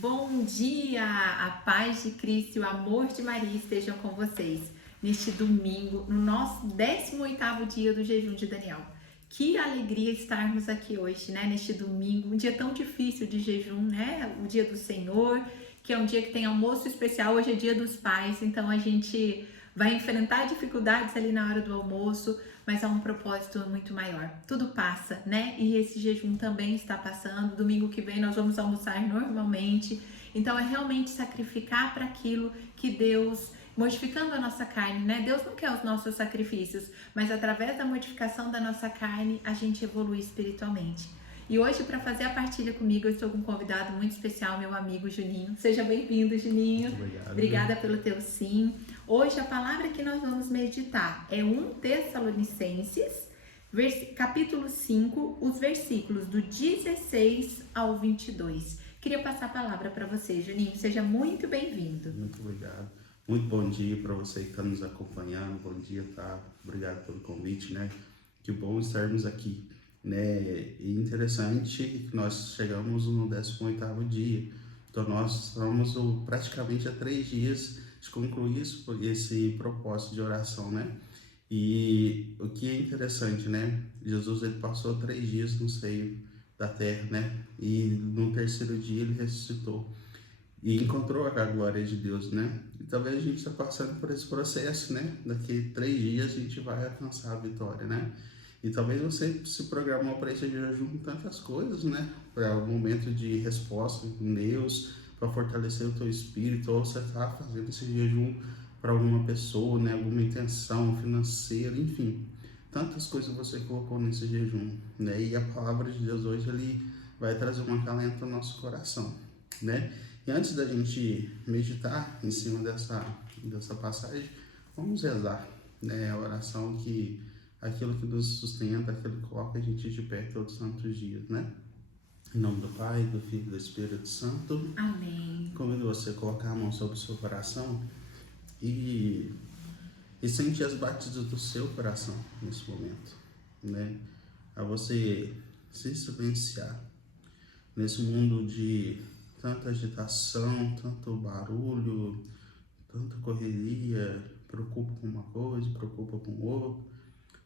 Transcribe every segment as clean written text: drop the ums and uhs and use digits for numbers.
Bom dia! A paz de Cristo e o amor de Maria estejam com vocês neste domingo, no nosso 18º dia do jejum de Daniel. Que alegria estarmos aqui hoje, né? Neste domingo, um dia tão difícil de jejum, né? O dia do Senhor, que é um dia que tem almoço especial, hoje é dia dos pais, então a gente vai enfrentar dificuldades ali na hora do almoço, mas há um propósito muito maior. Tudo passa, né? E esse jejum também está passando. Domingo que vem nós vamos almoçar normalmente. Então é realmente sacrificar para aquilo que Deus, modificando a nossa carne, né? Deus não quer os nossos sacrifícios, mas através da modificação da nossa carne a gente evolui espiritualmente. E hoje, para fazer a partilha comigo, eu estou com um convidado muito especial, meu amigo Juninho. Seja bem-vindo, Juninho. Obrigado. Obrigada pelo teu sim. Hoje a palavra que nós vamos meditar é 1 Tessalonicenses, capítulo 5, os versículos do 16 ao 22. Queria passar a palavra para você, Juninho. Seja muito bem-vindo. Muito obrigado. Muito bom dia para você que está nos acompanhando. Bom dia, tá? Obrigado pelo convite, né? Que bom estarmos aqui, né? E interessante que nós chegamos no 18º dia. Então nós estamos praticamente há 3 dias de concluir esse propósito de oração, né? E o que é interessante, né? Jesus ele passou 3 dias no seio da terra, né? E no 3º dia ele ressuscitou e encontrou a glória de Deus, né? E talvez a gente está passando por esse processo, né? Daqui 3 dias a gente vai alcançar a vitória, né? E talvez você se programou para esse jejum com tantas coisas, né? Para um momento de resposta com Deus, para fortalecer o teu espírito, ou você está fazendo esse jejum para alguma pessoa, né? Alguma intenção financeira, enfim. Tantas coisas você colocou nesse jejum, né? E a palavra de Deus hoje ele vai trazer um acalento ao nosso coração, né? E antes da gente meditar em cima dessa passagem, vamos rezar, né? A oração que aquilo que nos sustenta, aquilo que coloca a gente de pé todos os santos dias, né? Em nome do Pai, do Filho e do Espírito Santo. Amém. Convido você a colocar a mão sobre o seu coração e sentir as batidas do seu coração nesse momento, né? A você se silenciar nesse mundo de tanta agitação, tanto barulho, tanta correria, preocupa com uma coisa, preocupa com outra.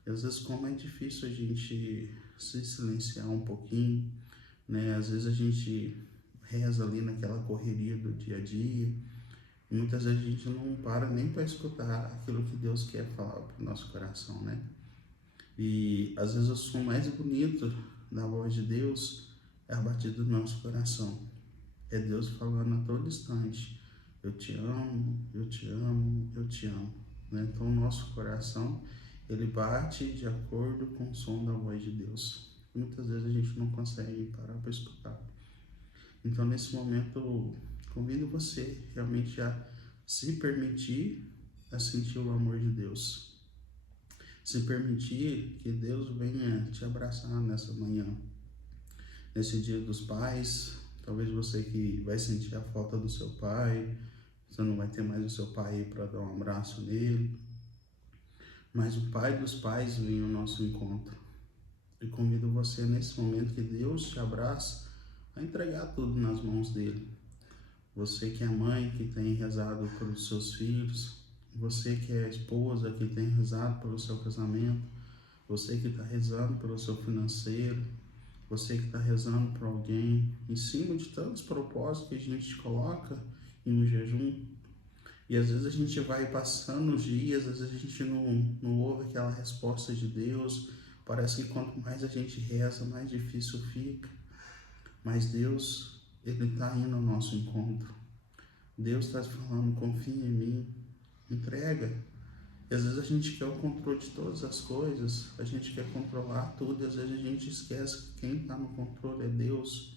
E às vezes como é difícil a gente se silenciar um pouquinho, né? Às vezes a gente reza ali naquela correria do dia a dia, e muitas vezes a gente não para nem para escutar aquilo que Deus quer falar para o nosso coração, né? E às vezes o som mais bonito da voz de Deus é a batida do nosso coração. É Deus falando a todo instante: eu te amo, eu te amo, eu te amo, né? Então o nosso coração ele bate de acordo com o som da voz de Deus. Muitas vezes a gente não consegue parar para escutar. Então nesse momento convido você realmente a se permitir a sentir o amor de Deus. Se permitir que Deus venha te abraçar nessa manhã, nesse dia dos pais. Talvez você que vai sentir a falta do seu pai, você não vai ter mais o seu pai para dar um abraço nele, mas o Pai dos pais vem ao nosso encontro. E convido você nesse momento que Deus te abraça a entregar tudo nas mãos dele. Você que é mãe, que tem rezado pelos seus filhos, você que é esposa, que tem rezado pelo seu casamento, você que está rezando pelo seu financeiro, você que está rezando por alguém, em cima de tantos propósitos que a gente coloca em um jejum. E às vezes a gente vai passando os dias, às vezes a gente não ouve aquela resposta de Deus. Parece que quanto mais a gente reza, mais difícil fica. Mas Deus, Ele está indo ao nosso encontro. Deus está falando: confia em mim, entrega. E às vezes a gente quer o controle de todas as coisas, a gente quer controlar tudo, e às vezes a gente esquece que quem está no controle é Deus.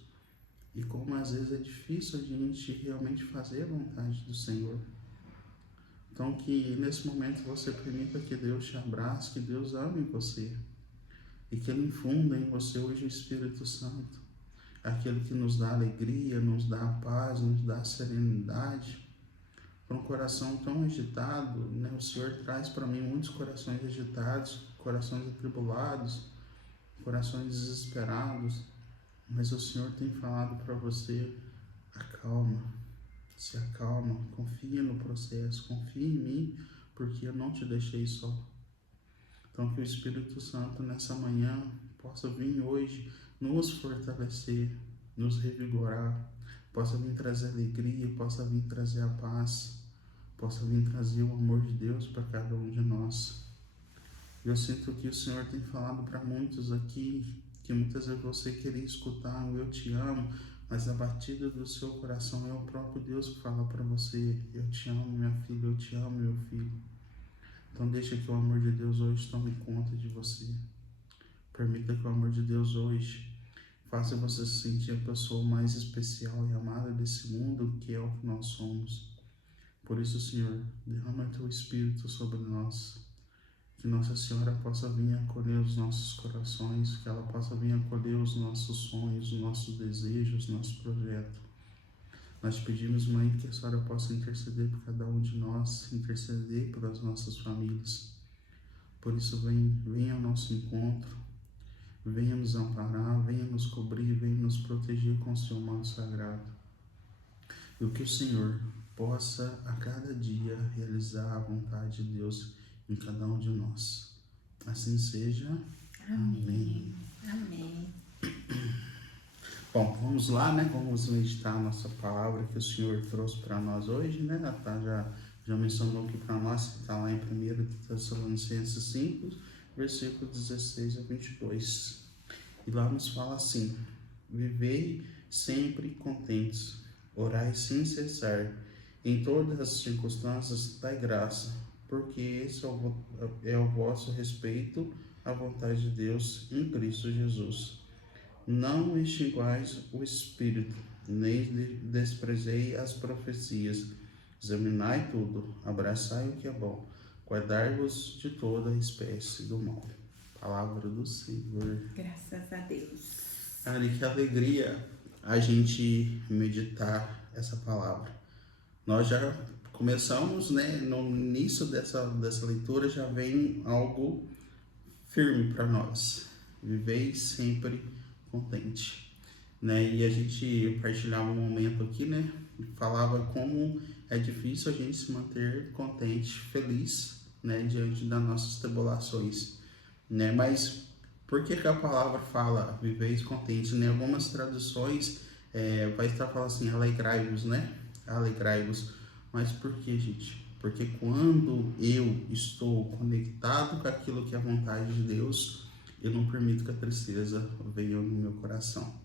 E como às vezes é difícil a gente realmente fazer a vontade do Senhor. Então que nesse momento você permita que Deus te abrace, que Deus ame você e que Ele infunda em você hoje o Espírito Santo, aquilo que nos dá alegria, nos dá paz, nos dá serenidade. Para um coração tão agitado, né? O Senhor traz para mim muitos corações agitados, corações atribulados, corações desesperados, mas o Senhor tem falado para você: acalma, confia no processo, confia em mim, porque eu não te deixei só. Então que o Espírito Santo nessa manhã possa vir hoje nos fortalecer, nos revigorar, possa vir trazer alegria, possa vir trazer a paz, possa vir trazer o amor de Deus para cada um de nós. Eu sinto que o Senhor tem falado para muitos aqui, que muitas vezes você queria escutar o eu te amo, mas a batida do seu coração é o próprio Deus que fala para você: eu te amo, minha filha, eu te amo, meu filho. Então deixa que o amor de Deus hoje tome conta de você. Permita que o amor de Deus hoje faça você se sentir a pessoa mais especial e amada desse mundo, que é o que nós somos. Por isso, Senhor, derrama teu Espírito sobre nós. Que Nossa Senhora possa vir acolher os nossos corações, que ela possa vir acolher os nossos sonhos, os nossos desejos, nosso projeto. Nós pedimos, Mãe, que a Senhora possa interceder por cada um de nós, interceder pelas nossas famílias. Por isso, venha ao nosso encontro, venha nos amparar, venha nos cobrir, venha nos proteger com o seu manto sagrado. E o que o Senhor possa, a cada dia, realizar a vontade de Deus em cada um de nós. Assim seja. Amém. Amém. Bom, vamos lá, né? Vamos meditar a nossa palavra que o Senhor trouxe para nós hoje, né? Já mencionou aqui para nós, que está lá em 1 Tessalonicenses 5, versículo 16 a 22. E lá nos fala assim: vivei sempre contentes, orai sem cessar, em todas as circunstâncias dai graça, porque esse é o vosso respeito à vontade de Deus em Cristo Jesus. Não extinguais o Espírito, nem desprezei as profecias. Examinai tudo, abraçai o que é bom, guardai-vos de toda espécie do mal. Palavra do Senhor. Graças a Deus. Que alegria a gente meditar essa palavra. Nós já começamos, né, no início dessa leitura já vem algo firme para nós. Vivei sempre contente, né? E a gente partilhava um momento aqui, né? Falava como é difícil a gente se manter contente, feliz, né, diante das nossas tribulações, né? Mas por que a palavra fala viveis contente, né? Algumas traduções vai estar falando assim, alegrai-vos, né? Alegrai-vos. Mas por que, gente? Porque quando eu estou conectado com aquilo que é a vontade de Deus, eu não permito que a tristeza venha no meu coração.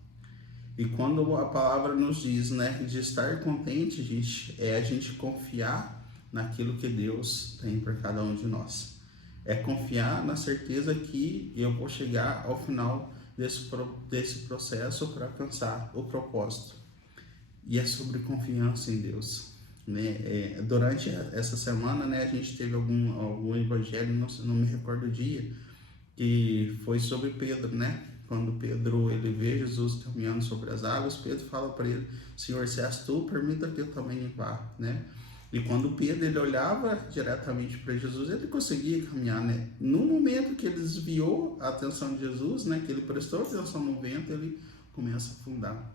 E quando a palavra nos diz, né, de estar contente, gente, é a gente confiar naquilo que Deus tem para cada um de nós. É confiar na certeza que eu vou chegar ao final desse processo para alcançar o propósito. E é sobre confiança em Deus. Né? Durante essa semana, né, a gente teve algum evangelho, não me recordo o dia, que foi sobre Pedro, né? Quando Pedro ele vê Jesus caminhando sobre as águas, Pedro fala para ele: Senhor, se és tu, permita que eu também vá, né? E quando Pedro ele olhava diretamente para Jesus, ele conseguia caminhar, né? No momento que ele desviou a atenção de Jesus, né, que ele prestou atenção no vento, ele começa a afundar.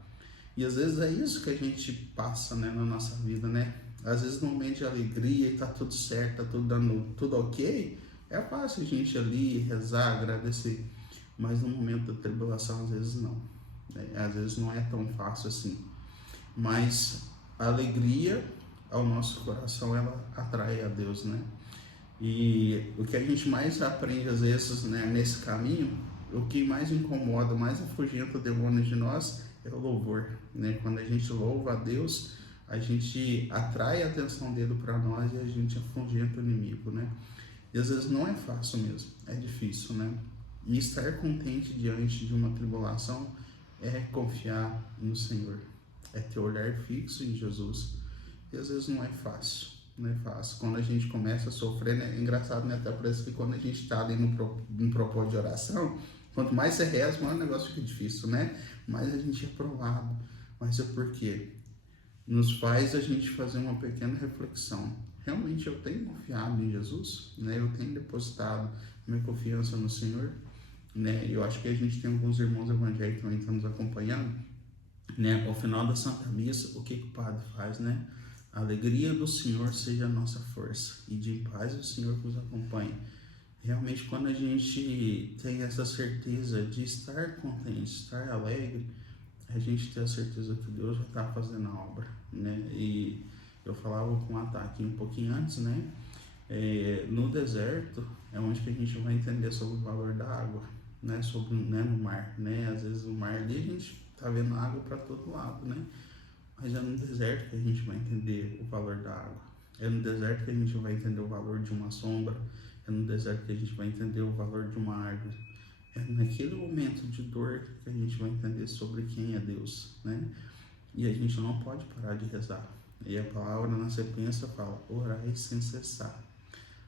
E às vezes é isso que a gente passa, né, na nossa vida, né? Às vezes no momento de alegria e tá tudo certo, tá tudo ok, é fácil a gente ali rezar, agradecer. Mas no momento da tribulação, às vezes não. Às vezes não é tão fácil assim. Mas a alegria ao nosso coração, ela atrai a Deus, né? E o que a gente mais aprende às vezes, né, nesse caminho, o que mais incomoda, mais afugenta o demônio de nós é o louvor, né? Quando a gente louva a Deus, a gente atrai a atenção dele para nós e a gente afugenta o inimigo, né? E às vezes não é fácil mesmo, é difícil, né? E estar contente diante de uma tribulação é confiar no Senhor, é ter o olhar fixo em Jesus. E às vezes não é fácil, não é fácil. Quando a gente começa a sofrer, né? É engraçado, né? Até parece que quando a gente está ali no propósito de oração, quanto mais você reza, mais o negócio fica difícil, né? Mais a gente é provado. Mas é porque nos faz a gente fazer uma pequena reflexão. Realmente eu tenho confiado em Jesus, né? Eu tenho depositado minha confiança no Senhor, né? Eu acho que a gente tem alguns irmãos evangélicos também que estão nos acompanhando, né? Ao final da Santa Missa, o que o padre faz, né? A alegria do Senhor seja a nossa força, e de paz o Senhor nos acompanhe. Realmente, quando a gente tem essa certeza de estar contente, estar alegre, a gente tem a certeza que Deus vai estar fazendo a obra, né? E eu falava com o Ataque um pouquinho antes, né? No deserto é onde que a gente vai entender sobre o valor da água, né? Sobre, né, no mar, né? Às vezes o mar ali a gente tá vendo água para todo lado, né? Mas é no deserto que a gente vai entender o valor da água. É no deserto que a gente vai entender o valor de uma sombra. É no deserto que a gente vai entender o valor de uma árvore. É naquele momento de dor que a gente vai entender sobre quem é Deus, né? E a gente não pode parar de rezar. E a palavra na sequência fala: orai sem cessar.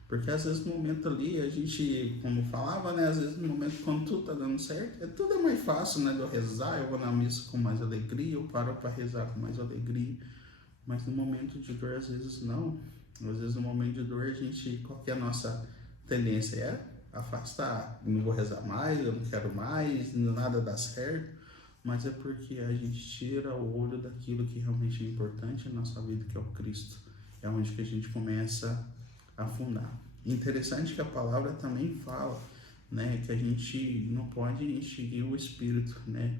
Porque às vezes no momento ali, a gente, como falava, né? Às vezes no momento quando tudo tá dando certo, tudo é mais fácil, né? De eu rezar, eu vou na missa com mais alegria, eu paro para rezar com mais alegria. Mas no momento de dor, às vezes não. Às vezes no momento de dor, a gente, qual que é a nossa tendência? É afastar. Não vou rezar mais, eu não quero mais, nada dá certo. Mas é porque a gente tira o olho daquilo que realmente é importante na nossa vida, que é o Cristo. É onde que a gente começa a afundar. Interessante que a palavra também fala, né, que a gente não pode enxergar o Espírito, né?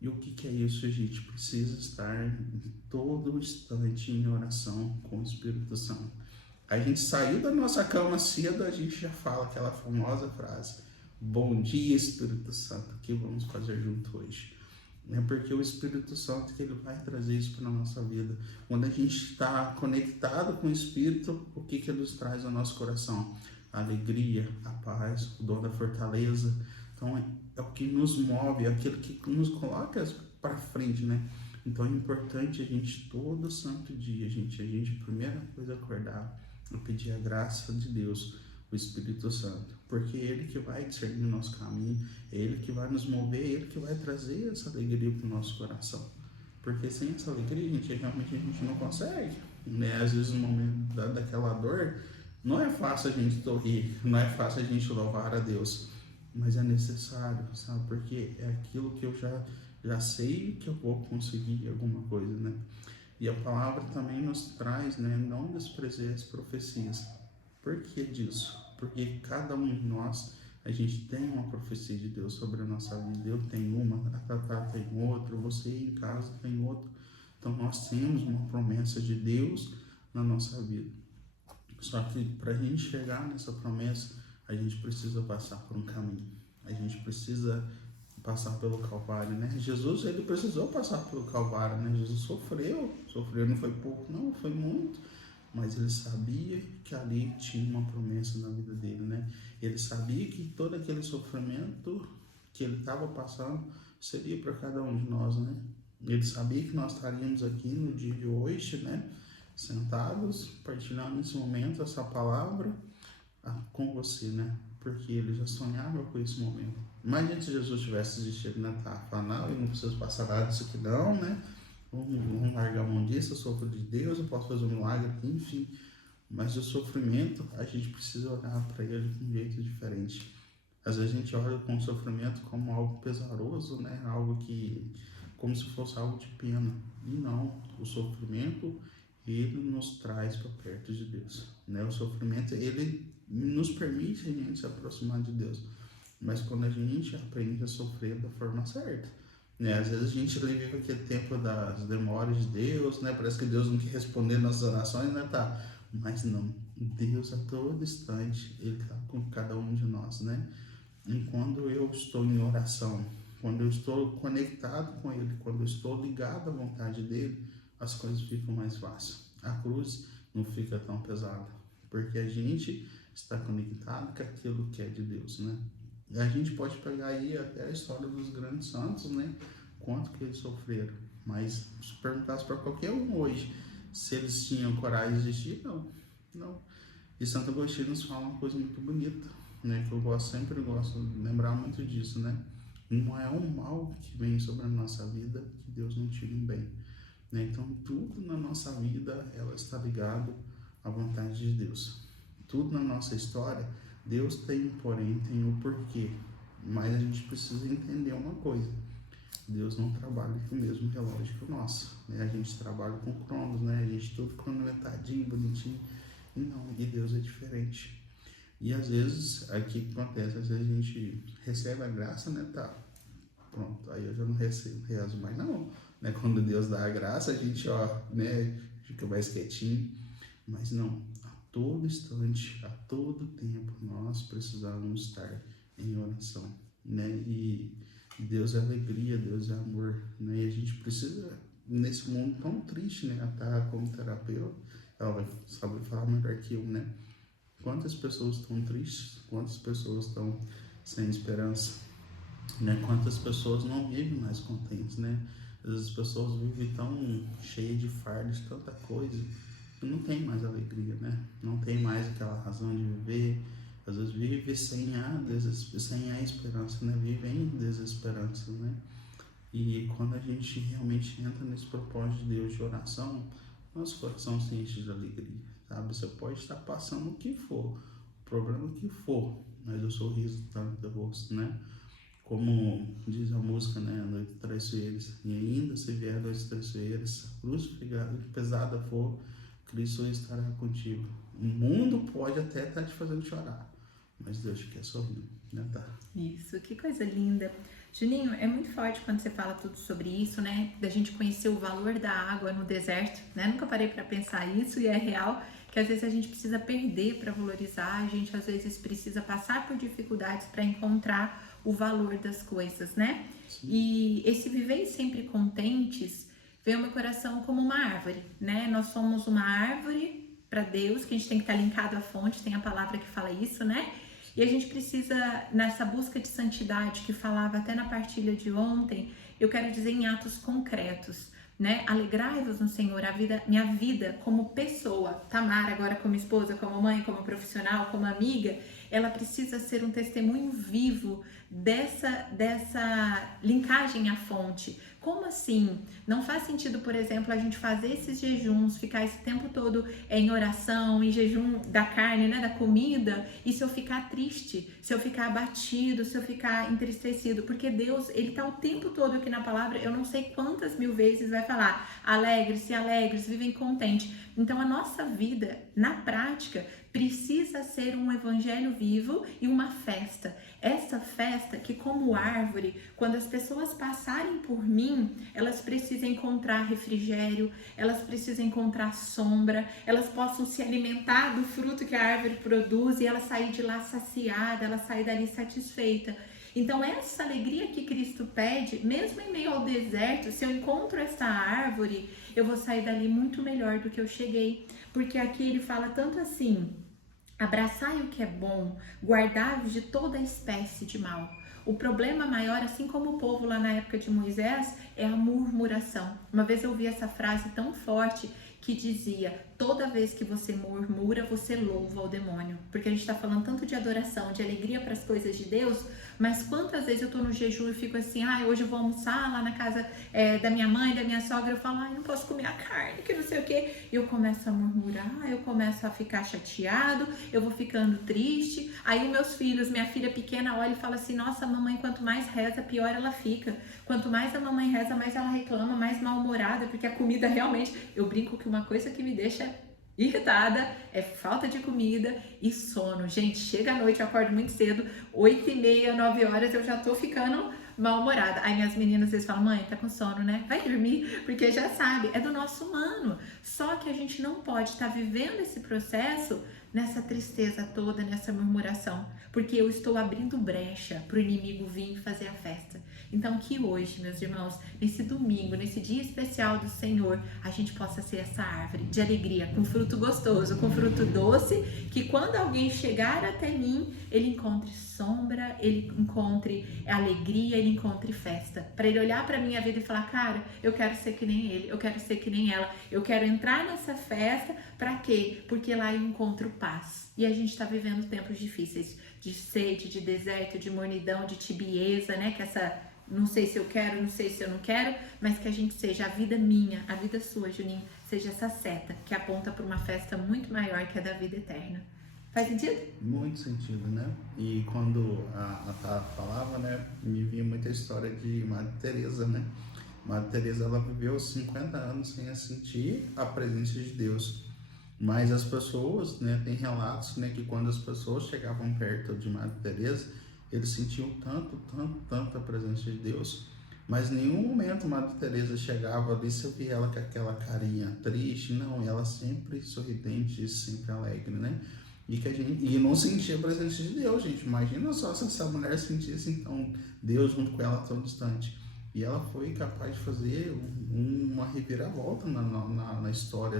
E o que é isso? A gente precisa estar em todo instante em oração com o Espírito Santo. A gente saiu da nossa cama cedo, a gente já fala aquela famosa frase: bom dia, Espírito Santo, o que vamos fazer junto hoje? É porque o Espírito Santo que ele vai trazer isso para a nossa vida. Quando a gente está conectado com o Espírito, o que ele nos traz ao nosso coração? A alegria, a paz, o dom da fortaleza. Então é o que nos move, é aquilo que nos coloca para frente, né? Então é importante a gente, todo santo dia, a gente primeira coisa acordar, pedir a graça de Deus, o Espírito Santo, porque é Ele que vai discernir o nosso caminho, é Ele que vai nos mover, é Ele que vai trazer essa alegria para o nosso coração. Porque sem essa alegria, realmente a gente não consegue, né? Às vezes no momento daquela dor, não é fácil a gente sorrir, não é fácil a gente louvar a Deus, mas é necessário, sabe? Porque é aquilo que eu já sei que eu vou conseguir alguma coisa, né? E a palavra também nos traz, né? Não desprezar as profecias. Por que disso? Porque cada um de nós, a gente tem uma profecia de Deus sobre a nossa vida. Eu tenho uma, a Tatá tem outra, você em casa tem outra. Então nós temos uma promessa de Deus na nossa vida. Só que para a gente chegar nessa promessa, a gente precisa passar por um caminho. A gente precisa passar pelo Calvário, né? Jesus, ele precisou passar pelo Calvário, né? Jesus sofreu não foi pouco, não, foi muito. Mas ele sabia que ali tinha uma promessa na vida dele, né? Ele sabia que todo aquele sofrimento que ele estava passando seria para cada um de nós, né? Ele sabia que nós estaríamos aqui no dia de hoje, né? Sentados, partilhando nesse momento essa palavra com você, né? Porque ele já sonhava com esse momento. Imagina se Jesus tivesse existido, né? Tá, falando, não, eu não preciso passar nada disso aqui não, né? Vamos largar a mão disso, eu sou filho de Deus, eu posso fazer um milagre, enfim. Mas o sofrimento, a gente precisa olhar para ele de um jeito diferente. Às vezes a gente olha com o sofrimento como algo pesaroso, né? Algo que, como se fosse algo de pena. E não, o sofrimento, ele nos traz para perto de Deus, né? O sofrimento, ele nos permite a gente se aproximar de Deus. Mas quando a gente aprende a sofrer da forma certa, né? Às vezes a gente vive aquele tempo das demoras de Deus, né? Parece que Deus não quer responder nossas orações, né? Tá. Mas não, Deus a todo instante, Ele está com cada um de nós, né? E quando eu estou em oração, quando eu estou conectado com Ele, quando eu estou ligado à vontade dEle, as coisas ficam mais fáceis. A cruz não fica tão pesada, porque a gente está conectado com aquilo que é de Deus, né? E a gente pode pegar aí até a história dos grandes santos, né? Quanto que eles sofreram. Mas se perguntasse para qualquer um hoje se eles tinham coragem de existir, não. E Santo Agostinho nos fala uma coisa muito bonita, né? Que eu sempre gosto de lembrar muito disso, né? Não é um mal que vem sobre a nossa vida que Deus não tire um bem, né? Então tudo na nossa vida, ela está ligado à vontade de Deus. Tudo na nossa história, Deus tem, porém, tem o porquê. Mas a gente precisa entender uma coisa. Deus não trabalha com o mesmo relógio que o nosso, né? A gente trabalha com cronos, né? A gente tudo cronometradinho, bonitinho. Não, e Deus é diferente. E às vezes, aqui o que acontece, às vezes a gente recebe a graça, né? Tá, pronto, aí eu já não rezo mais não, né? Quando Deus dá a graça, a gente, ó, né, fica mais quietinho. Mas não, a todo instante, a todo tempo, nós precisamos estar em oração, né? E Deus é alegria, Deus é amor, né? E a gente precisa, nesse mundo tão triste, né? Tá como terapeuta, ela vai saber falar melhor que eu, né? Quantas pessoas estão tristes, quantas pessoas estão sem esperança, né? Quantas pessoas não vivem mais contentes, né? Às vezes as pessoas vivem tão cheias de fardos, tanta coisa, que não tem mais alegria, né? Não tem mais aquela razão de viver. Às vezes vive sem a esperança, né? Vive em desesperança, né? E quando a gente realmente entra nesse propósito de Deus de oração, nosso coração se enche de alegria, sabe? Você pode estar passando o que for, o problema que for, mas o sorriso está no teu rosto, né? Como diz a música, né? A noite traiçoeiras, e ainda se vier a noite traiçoeiras, a cruz pesada for, Cristo estará contigo. O mundo pode até estar te fazendo chorar, mas Deus te quer sorrir, né? Tá? Isso, que coisa linda. Juninho, é muito forte quando você fala tudo sobre isso, né? Da gente conhecer o valor da água no deserto, né? Nunca parei para pensar isso e é real que às vezes a gente precisa perder para valorizar, a gente às vezes precisa passar por dificuldades para encontrar o valor das coisas, né? Sim. E esse viver sempre contentes vê o meu coração como uma árvore, né? Nós somos uma árvore para Deus, que a gente tem que estar linkado à fonte, tem a palavra que fala isso, né? E a gente precisa, nessa busca de santidade, que falava até na partilha de ontem, eu quero dizer em atos concretos, né? Alegrai-vos no Senhor, minha vida como pessoa, Tamara agora como esposa, como mãe, como profissional, como amiga, ela precisa ser um testemunho vivo dessa linkagem à fonte. Como assim? Não faz sentido, por exemplo, a gente fazer esses jejuns, ficar esse tempo todo em oração, em jejum da carne, né, da comida, e se eu ficar triste, se eu ficar abatido, se eu ficar entristecido, porque Deus, Ele tá o tempo todo aqui na palavra, eu não sei quantas mil vezes vai falar, alegres, vivem contentes. Então a nossa vida, na prática, precisa ser um evangelho vivo e uma festa. Essa festa que, como árvore, quando as pessoas passarem por mim, elas precisam encontrar refrigério, elas precisam encontrar sombra, elas possam se alimentar do fruto que a árvore produz e ela sair de lá saciada, ela sair dali satisfeita. Então essa alegria que Cristo pede, mesmo em meio ao deserto, se eu encontro essa árvore, eu vou sair dali muito melhor do que eu cheguei. Porque aqui ele fala tanto assim: abraçai o que é bom, guardai-vos de toda espécie de mal. O problema maior, assim como o povo lá na época de Moisés, é a murmuração. Uma vez eu ouvi essa frase tão forte que dizia: toda vez que você murmura, você louva o demônio. Porque a gente está falando tanto de adoração, de alegria para as coisas de Deus, mas quantas vezes eu tô no jejum e fico assim: hoje eu vou almoçar lá na casa da minha mãe, da minha sogra, eu falo: não posso comer a carne, que não sei o quê. E eu começo a murmurar, eu começo a ficar chateado, eu vou ficando triste. Aí meus filhos, minha filha pequena olha e fala assim: nossa, a mamãe quanto mais reza, pior ela fica. Quanto mais a mamãe reza, mais ela reclama, mais mal-humorada, porque a comida realmente... Eu brinco que uma coisa que me deixa irritada é falta de comida e sono. Gente, chega à noite, eu acordo muito cedo, 8h30, 9h, eu já tô ficando mal-humorada. Aí minhas meninas às vezes falam: mãe, tá com sono, né? Vai dormir, porque já sabe, é do nosso humano. Só que a gente não pode estar vivendo esse processo nessa tristeza toda, nessa murmuração, porque eu estou abrindo brecha para o inimigo vir fazer a festa. Então que hoje, meus irmãos, nesse domingo, nesse dia especial do Senhor, a gente possa ser essa árvore de alegria, com fruto gostoso, com fruto doce, que quando alguém chegar até mim, ele encontre sombra, ele encontre alegria, ele encontre festa. Para ele olhar para minha vida e falar: cara, eu quero ser que nem ele, eu quero ser que nem ela, eu quero entrar nessa festa. Para quê? Porque lá eu encontro paz. E a gente está vivendo tempos difíceis, de sede, de deserto, de mornidão, de tibieza, né? Que essa... não sei se eu quero, não sei se eu não quero, mas que a gente seja, a vida minha, a vida sua, Juninho, seja essa seta que aponta para uma festa muito maior, que é da vida eterna. Faz sentido? Muito sentido, né? E quando a Tá falava, né, me vinha muita história de Madre Teresa, né? Madre Teresa, ela viveu 50 anos sem sentir a presença de Deus. Mas as pessoas, né, tem relatos, né, que quando as pessoas chegavam perto de Madre Teresa, eles sentiam tanto a presença de Deus. Mas em nenhum momento Madre Teresa chegava ali, você via ela com aquela carinha triste, não, ela sempre sorridente, sempre alegre, né? E que a gente não sentia a presença de Deus, gente. Imagina só se essa mulher sentisse então Deus junto com ela tão distante. E ela foi capaz de fazer uma reviravolta na história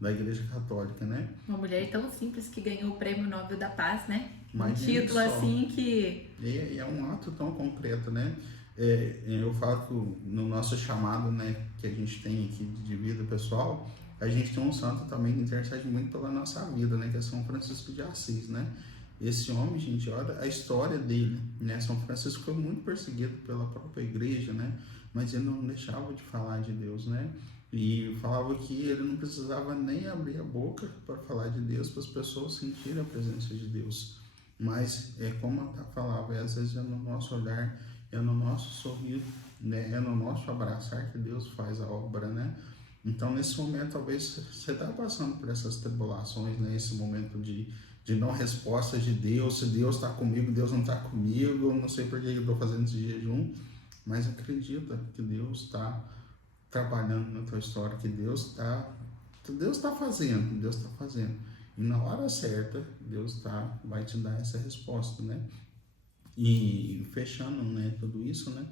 da Igreja Católica, né? Uma mulher tão simples que ganhou o Prêmio Nobel da Paz, né? Imagina Um título só. assim que... E é um ato tão concreto, né? Eu falo que no nosso chamado, né, que a gente tem aqui de vida pessoal, a gente tem um santo também que intercede muito pela nossa vida, né, que é São Francisco de Assis, né? Esse homem, gente, olha a história dele, né? São Francisco foi muito perseguido pela própria igreja, né? Mas ele não deixava de falar de Deus, né? E falava que ele não precisava nem abrir a boca para falar de Deus, para as pessoas sentirem a presença de Deus. Mas é como a Tá falava, às vezes é no nosso olhar, é no nosso sorriso, né? É no nosso abraçar que Deus faz a obra, né? Então, nesse momento, talvez você está passando por essas tribulações, né? Esse momento de não resposta de Deus, se Deus está comigo, Deus não está comigo, não sei por que eu estou fazendo esse jejum, mas acredita que Deus está trabalhando na tua história, que Deus está fazendo. E na hora certa, Deus vai te dar essa resposta, né? E fechando, né, tudo isso, né,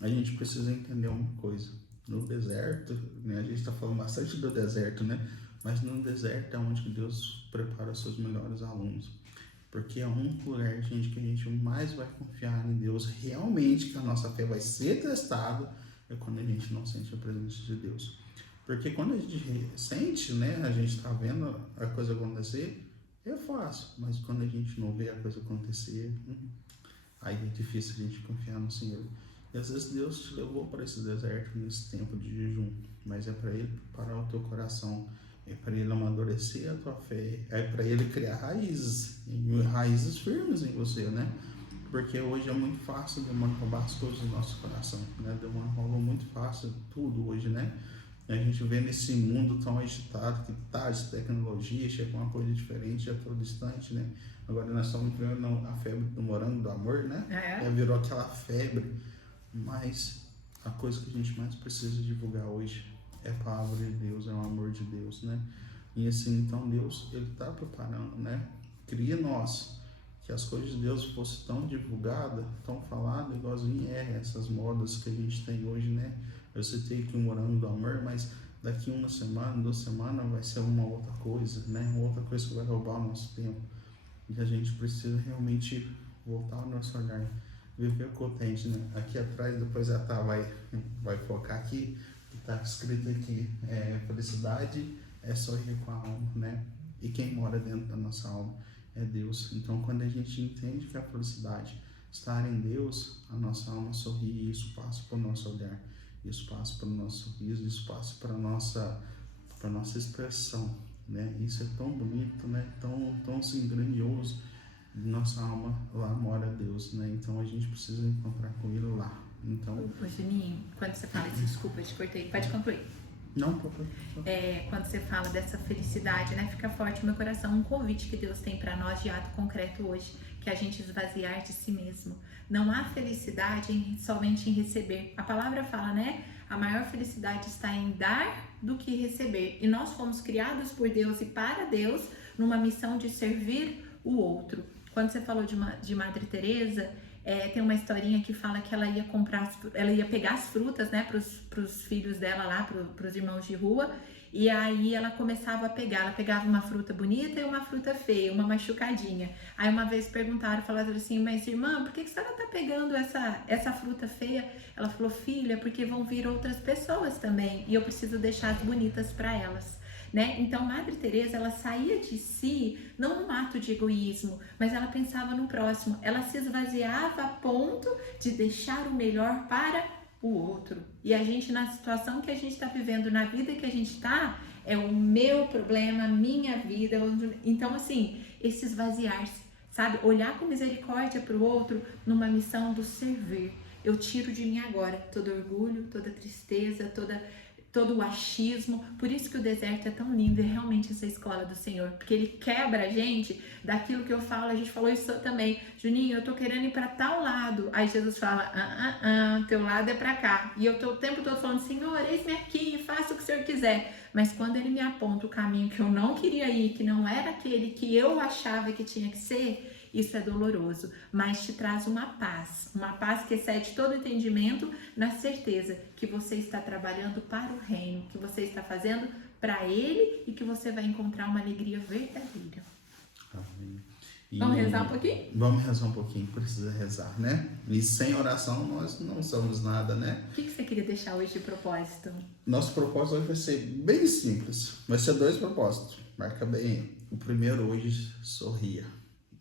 a gente precisa entender uma coisa. No deserto, né, a gente está falando bastante do deserto, né? Mas no deserto é onde que Deus prepara os seus melhores alunos. Porque é um lugar, gente, que a gente mais vai confiar em Deus, realmente que a nossa fé vai ser testada, é quando a gente não sente a presença de Deus. Porque quando a gente sente, né, a gente está vendo a coisa acontecer, é fácil. Mas quando a gente não vê a coisa acontecer, aí é difícil a gente confiar no Senhor. E às vezes Deus te levou para esse deserto nesse tempo de jejum, mas é para Ele preparar o teu coração, é para Ele amadurecer a tua fé, é para Ele criar raízes firmes em você, né? Porque hoje é muito fácil, o demônio roubar as coisas do nosso coração, né? O demônio rouba muito fácil tudo hoje, né? E a gente vê nesse mundo tão agitado, que tá de tecnologia, chega uma coisa diferente, já tô distante, né? Agora nós estamos vivendo a febre do morango do amor, né? Já virou aquela febre. Mas a coisa que a gente mais precisa divulgar hoje é a palavra de Deus, é o amor de Deus, né? E assim, então Deus, Ele está preparando, né? Cria nós, que as coisas de Deus fossem tão divulgadas, tão faladas, igualzinho essas modas que a gente tem hoje, né? Eu citei aqui o morango do amor, mas daqui uma semana, 2 semanas, vai ser uma outra coisa, né? Uma outra coisa que vai roubar o nosso tempo. E a gente precisa realmente voltar ao nosso olhar, viver contente, né? Aqui atrás, depois a Tá vai focar aqui, que está escrito aqui, felicidade é sorrir com a alma, né? E quem mora dentro da nossa alma é Deus. Então, quando a gente entende que a felicidade está em Deus, a nossa alma sorri e isso passa para o nosso olhar, isso passa para o nosso sorriso, isso passa para a nossa expressão, né? Isso é tão bonito, né? Tão assim, grandioso. Nossa alma, lá mora Deus, né? Então a gente precisa encontrar com Ele lá. Então, Ô Juninho, quando você fala isso, desculpa, eu te cortei, pode concluir. Não, papai. Quando você fala dessa felicidade, né, fica forte no meu coração um convite que Deus tem para nós de ato concreto hoje, que é a gente esvaziar de si mesmo. Não há felicidade somente em receber. A palavra fala, né? A maior felicidade está em dar do que receber. E nós fomos criados por Deus e para Deus numa missão de servir o outro. Quando você falou de Madre Teresa, tem uma historinha que fala que ela ia pegar as frutas, né, para os filhos dela lá, para os irmãos de rua, e aí ela começava a pegar, ela pegava uma fruta bonita e uma fruta feia, uma machucadinha. Aí uma vez falaram assim, mas irmã, por que a senhora tá pegando essa fruta feia? Ela falou, filha, porque vão vir outras pessoas também, e eu preciso deixar as bonitas para elas. Né? Então, Madre Teresa, ela saía de si, não num ato de egoísmo, mas ela pensava no próximo. Ela se esvaziava a ponto de deixar o melhor para o outro. E a gente, na situação que a gente está vivendo, na vida que a gente está, é o meu problema, a minha vida. Então, assim, esse esvaziar-se, sabe? Olhar com misericórdia para o outro numa missão do servir. Eu tiro de mim agora todo orgulho, toda tristeza, todo o achismo. Por isso que o deserto é tão lindo, é realmente essa escola do Senhor, porque ele quebra a gente daquilo que eu falo. A gente falou isso também: Juninho, eu tô querendo ir para tal lado. Aí Jesus fala: teu lado é para cá. E eu tô o tempo todo falando: Senhor, eis-me aqui, faça o que o Senhor quiser. Mas quando ele me aponta o caminho que eu não queria ir, que não era aquele que eu achava que tinha que ser, isso é doloroso, mas te traz uma paz que excede todo entendimento, na certeza que você está trabalhando para o reino, que você está fazendo para ele e que você vai encontrar uma alegria verdadeira. Amém. Vamos rezar um pouquinho? Vamos rezar um pouquinho, precisa rezar, né? E sem oração nós não somos nada, né? O que você queria deixar hoje de propósito? Nosso propósito hoje vai ser bem simples. Vai ser 2 propósitos. Marca bem. O primeiro hoje, sorria.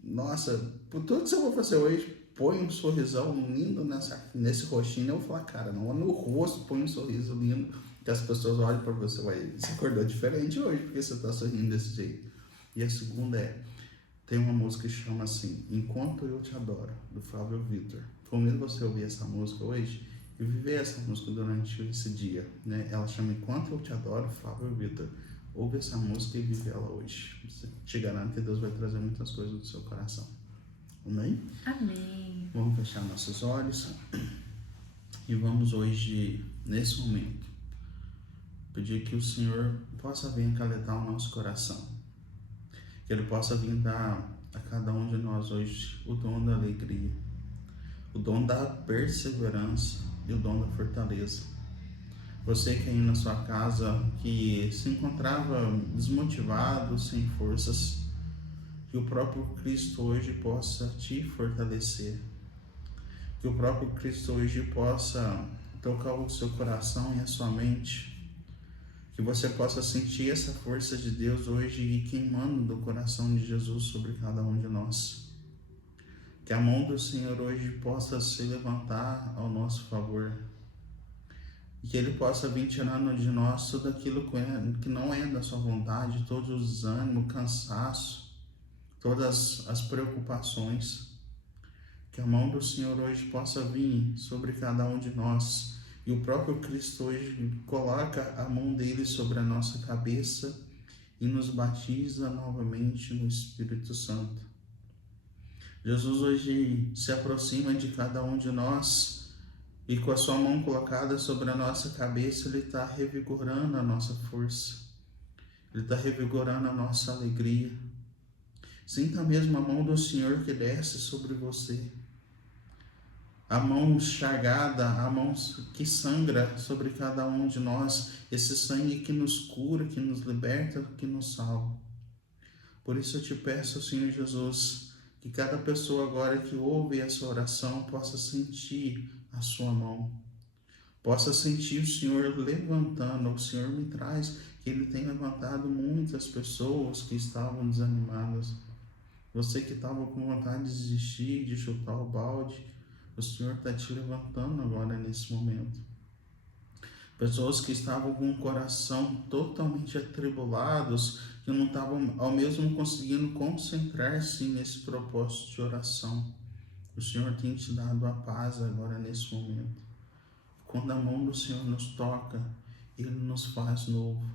Nossa, por tudo que eu vou fazer hoje, põe um sorrisão lindo nesse rostinho. Eu vou falar, cara, não, no rosto põe um sorriso lindo, que as pessoas olham para você, ué, você acordou diferente hoje, porque você tá sorrindo desse jeito. E a segunda tem uma música que chama assim, Enquanto Eu Te Adoro, do Flávio Victor. Convido você a ouvir essa música hoje e viver essa música durante esse dia, né? Ela chama Enquanto Eu Te Adoro, Flávio Victor. Ouve essa música e vive ela hoje. Você te garanto que Deus vai trazer muitas coisas do seu coração. Amém? Amém. Vamos fechar nossos olhos e vamos hoje, nesse momento, pedir que o Senhor possa vir acalentar o nosso coração. Que Ele possa vir dar a cada um de nós hoje o dom da alegria, o dom da perseverança e o dom da fortaleza. Você que aí na sua casa, que se encontrava desmotivado, sem forças, que o próprio Cristo hoje possa te fortalecer. Que o próprio Cristo hoje possa tocar o seu coração e a sua mente. Que você possa sentir essa força de Deus hoje e queimando do coração de Jesus sobre cada um de nós. Que a mão do Senhor hoje possa se levantar ao nosso favor. E que Ele possa vir tirando de nós tudo aquilo que não é da sua vontade, todos os ânimos, cansaço, todas as preocupações. Que a mão do Senhor hoje possa vir sobre cada um de nós. E o próprio Cristo hoje coloca a mão dele sobre a nossa cabeça e nos batiza novamente no Espírito Santo. Jesus hoje se aproxima de cada um de nós. E com a sua mão colocada sobre a nossa cabeça, Ele está revigorando a nossa força. Ele está revigorando a nossa alegria. Sinta mesmo a mão do Senhor que desce sobre você. A mão chagada, a mão que sangra sobre cada um de nós. Esse sangue que nos cura, que nos liberta, que nos salva. Por isso eu te peço, Senhor Jesus, que cada pessoa agora que ouve essa oração possa sentir a sua mão, possa sentir o Senhor levantando. O Senhor me traz que Ele tem levantado muitas pessoas que estavam desanimadas. Você que estava com vontade de desistir, de chutar o balde, o Senhor está te levantando agora nesse momento. Pessoas que estavam com o coração totalmente atribulados, que não estavam ao mesmo conseguindo concentrar-se nesse propósito de oração. O Senhor tem te dado a paz agora nesse momento. Quando a mão do Senhor nos toca, Ele nos faz novo.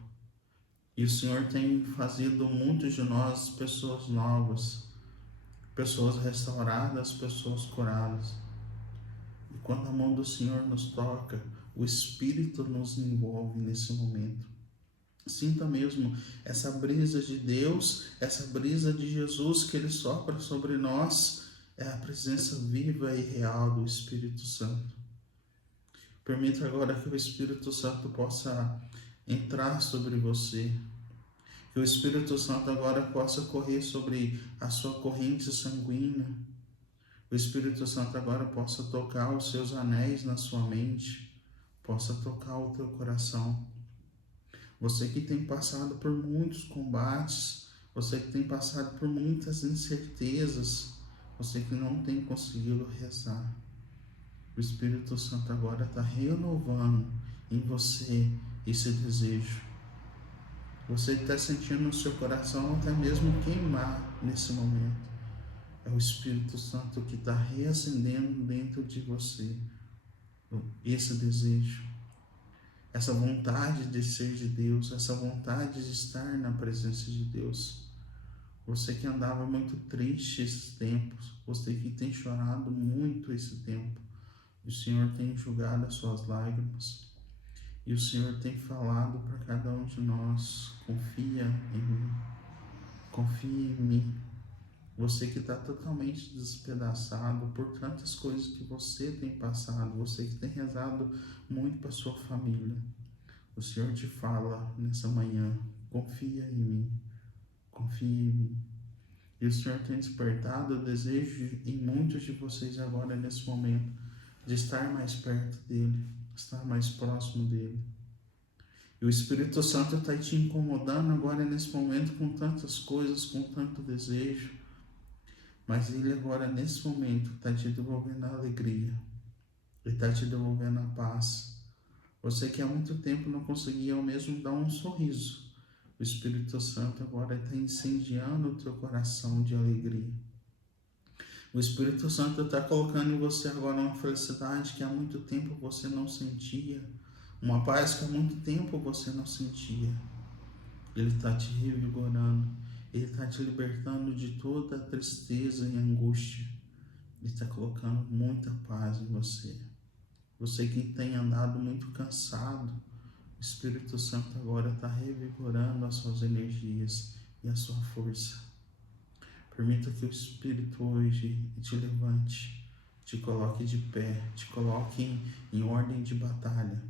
E o Senhor tem fazido muitos de nós pessoas novas, pessoas restauradas, pessoas curadas. E quando a mão do Senhor nos toca, o Espírito nos envolve nesse momento. Sinta mesmo essa brisa de Deus, essa brisa de Jesus que Ele sopra sobre nós. É a presença viva e real do Espírito Santo. Permita agora que o Espírito Santo possa entrar sobre você. Que o Espírito Santo agora possa correr sobre a sua corrente sanguínea. O Espírito Santo agora possa tocar os seus anéis na sua mente. Possa tocar o teu coração. Você que tem passado por muitos combates. Você que tem passado por muitas incertezas. Você que não tem conseguido rezar, o Espírito Santo agora está renovando em você esse desejo. Você está sentindo no seu coração até mesmo queimar nesse momento. É o Espírito Santo que está reacendendo dentro de você esse desejo, essa vontade de ser de Deus, essa vontade de estar na presença de Deus. Você que andava muito triste esses tempos, você que tem chorado muito esse tempo, o Senhor tem enxugado as suas lágrimas e o Senhor tem falado para cada um de nós: confia em mim, confia em mim. Você que está totalmente despedaçado por tantas coisas que você tem passado, você que tem rezado muito para sua família, o Senhor te fala nessa manhã: confia em mim, confia em mim. E o Senhor tem despertado o desejo em muitos de vocês agora, nesse momento, de estar mais perto dEle, estar mais próximo dEle. E o Espírito Santo está te incomodando agora, nesse momento, com tantas coisas, com tanto desejo. Mas Ele agora, nesse momento, está te devolvendo a alegria. Ele está te devolvendo a paz. Você que há muito tempo não conseguia ao mesmo dar um sorriso, o Espírito Santo agora está incendiando o teu coração de alegria. O Espírito Santo está colocando em você agora uma felicidade que há muito tempo você não sentia, uma paz que há muito tempo você não sentia. Ele está te revigorando, Ele está te libertando de toda a tristeza e angústia. Ele está colocando muita paz em você. Você que tem andado muito cansado, o Espírito Santo agora está revigorando as suas energias e a sua força. Permita que o Espírito hoje te levante, te coloque de pé, te coloque em ordem de batalha,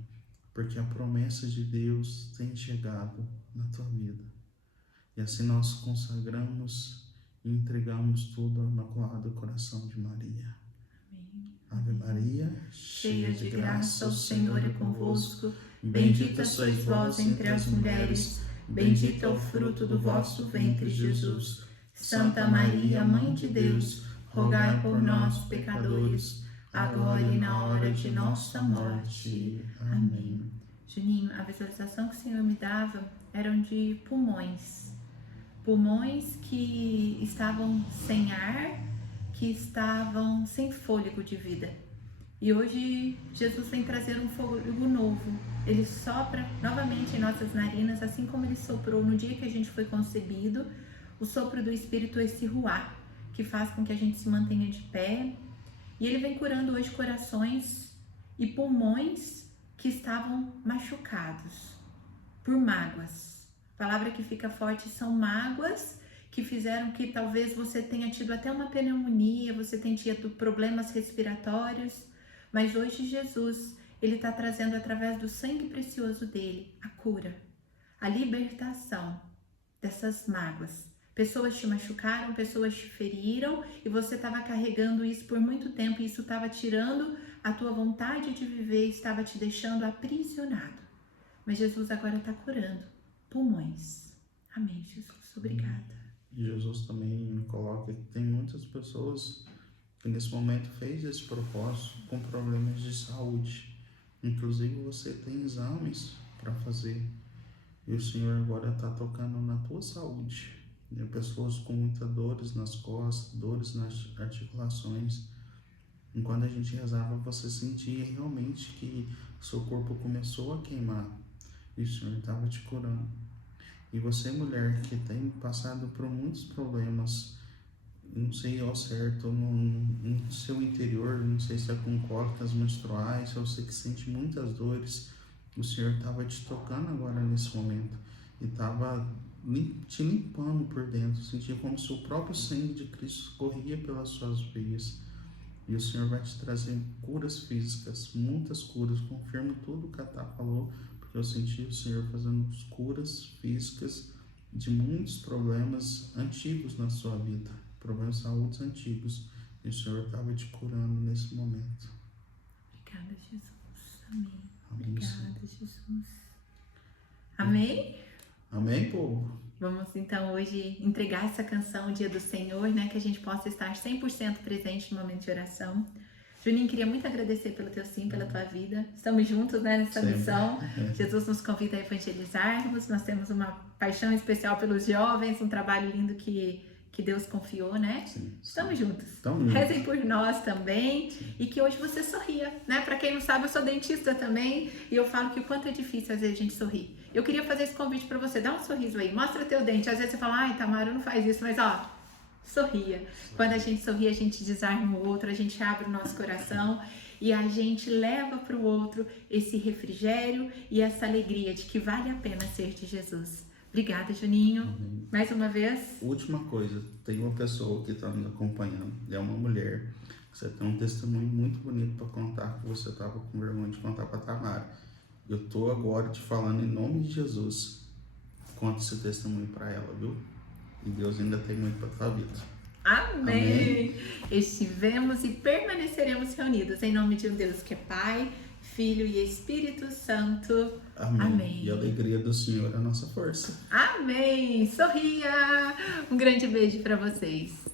porque a promessa de Deus tem chegado na tua vida. E assim nós consagramos e entregamos tudo ao Imaculado Coração de Maria. Amém. Ave Maria, cheia de graça, o Senhor é convosco. Bendita sois vós entre as mulheres, bendito é o fruto do vosso ventre, Jesus. Santa Maria, Mãe de Deus, rogai por nós, pecadores, agora e na hora de nossa morte. Amém. Juninho, a visualização que o Senhor me dava eram de pulmões. Pulmões que estavam sem ar, que estavam sem fôlego de vida. E hoje Jesus vem trazer um fôlego novo. Ele sopra novamente em nossas narinas, assim como Ele soprou no dia que a gente foi concebido. O sopro do Espírito, esse ruá, que faz com que a gente se mantenha de pé. E Ele vem curando hoje corações e pulmões que estavam machucados por mágoas. A palavra que fica forte são mágoas que fizeram que talvez você tenha tido até uma pneumonia, você tenha tido problemas respiratórios. Mas hoje Jesus, Ele está trazendo através do sangue precioso dEle a cura, a libertação dessas mágoas. Pessoas te machucaram, pessoas te feriram e você estava carregando isso por muito tempo e isso estava tirando a tua vontade de viver, estava te deixando aprisionado. Mas Jesus agora está curando pulmões. Amém, Jesus. Obrigada. E Jesus também coloca que tem muitas pessoas que nesse momento fez esse propósito com problemas de saúde. Inclusive você tem exames para fazer. E o Senhor agora está tocando na tua saúde. E pessoas com muitas dores nas costas, dores nas articulações. Enquanto a gente rezava, você sentia realmente que seu corpo começou a queimar. E o Senhor estava te curando. E você, mulher, que tem passado por muitos problemas, não sei ao certo, no seu interior, não sei se é com cólicas menstruais, se você que sente muitas dores, o Senhor estava te tocando agora nesse momento. E estava te limpando por dentro, sentia como se o próprio sangue de Cristo corria pelas suas veias. E o Senhor vai te trazer curas físicas, muitas curas. Confirmo tudo que a Tá falou, porque eu senti o Senhor fazendo curas físicas de muitos problemas antigos na sua vida, problemas de saúde antigos. E o Senhor estava te curando nesse momento. Obrigada, Jesus. Amém. Amém. Obrigada, Jesus. Amém? Amém, povo? Vamos então hoje entregar essa canção, o Dia do Senhor, né? Que a gente possa estar 100% presente no momento de oração. Juninho, queria muito agradecer pelo teu sim, pela tua vida. Estamos juntos, né, nessa Sempre. missão. Jesus nos convida a evangelizarmos. Nós temos uma paixão especial pelos jovens, um trabalho lindo que Deus confiou, né? Sim. Estamos juntos. Estamos juntos. Rezem por nós também. E que hoje você sorria, né? Para quem não sabe, eu sou dentista também e eu falo que o quanto é difícil às vezes a gente sorrir. Eu queria fazer esse convite para você. Dá um sorriso aí, mostra teu dente. Às vezes você fala, ai, Tamara, não faz isso, mas ó, sorria. Quando a gente sorri, a gente desarma o outro, a gente abre o nosso coração e a gente leva para o outro esse refrigério e essa alegria de que vale a pena ser de Jesus. Obrigada, Juninho. Mais uma vez. Última coisa, tem uma pessoa que está nos acompanhando, é uma mulher. Você tem um testemunho muito bonito para contar, que você estava com vergonha de contar para Tamara. Eu tô agora te falando em nome de Jesus. Conta esse testemunho para ela, viu? E Deus ainda tem muito para tua vida. Amém. Estivemos e permaneceremos reunidos em nome de um Deus que é Pai, Filho e Espírito Santo. Amém. E a alegria do Senhor é a nossa força. Amém. Sorria. Um grande beijo para vocês.